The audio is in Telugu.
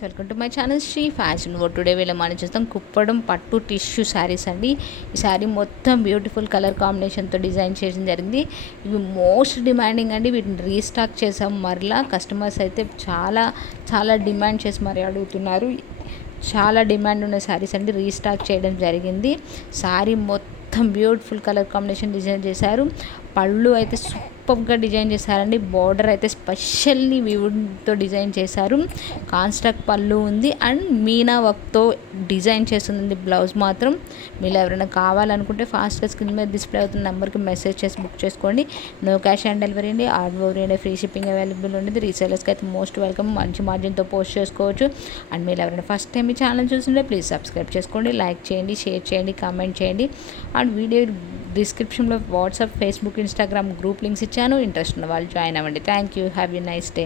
Welcome to my channel Sri fashion world. Today వీళ్ళ మనం చూస్తాం కుప్పడం పట్టు టిష్యూ శారీస్ అండి. ఈ శారీ మొత్తం బ్యూటిఫుల్ కలర్ కాంబినేషన్తో డిజైన్ చేయడం జరిగింది. ఇవి మోస్ట్ డిమాండింగ్ అండి. వీటిని రీస్టాక్ చేసాం మరలా. కస్టమర్స్ అయితే చాలా చాలా డిమాండ్ చేసి మరీ అడుగుతున్నారు. చాలా డిమాండ్ ఉన్న శారీస్ అండి రీస్టాక్ చేయడం జరిగింది. శారీ మొత్తం బ్యూటిఫుల్ కలర్ కాంబినేషన్ డిజైన్ చేశారు. పళ్ళు అయితే సూపర్గా డిజైన్ చేశారండి. బార్డర్ అయితే స్పెషల్లీ వీవుడ్తో డిజైన్ చేశారు. కాన్స్ట్రక్ట్ పళ్ళు ఉంది అండ్ మీనా వర్క్తో డిజైన్ చేస్తుంది. బ్లౌజ్ మాత్రం మీరు ఎవరైనా కావాలనుకుంటే ఫాస్ట్గా స్క్రీన్ మీద డిస్ప్లే అవుతున్న నెంబర్కి మెసేజ్ చేసి బుక్ చేసుకోండి. నో క్యాష్ ఆన్ డెలివరీ అండి. ఆర్డర్ ఓవరీ అండి. ఫ్రీ షిప్పింగ్ అవైలబుల్ ఉండేది. రీసేలర్స్కి అయితే మోస్ట్ వెల్కమ్. మంచి మార్జిన్తో పోస్ట్ చేసుకోవచ్చు. అండ్ మీరు ఎవరైనా ఫస్ట్ టైం ఈ ఛానల్ చూస్తుంటే ప్లీజ్ సబ్స్క్రైబ్ చేసుకోండి, లైక్ చేయండి, షేర్ చేయండి, కామెంట్ చేయండి. అండ్ వీడియో డిస్క్రిప్షన్లో WhatsApp, Facebook, Instagram group links ఇచ్చాను. ఇంట్రెస్ట్ ఉన్న వాళ్ళు జాయిన్ అవ్వండి. Thank you. Have a nice day.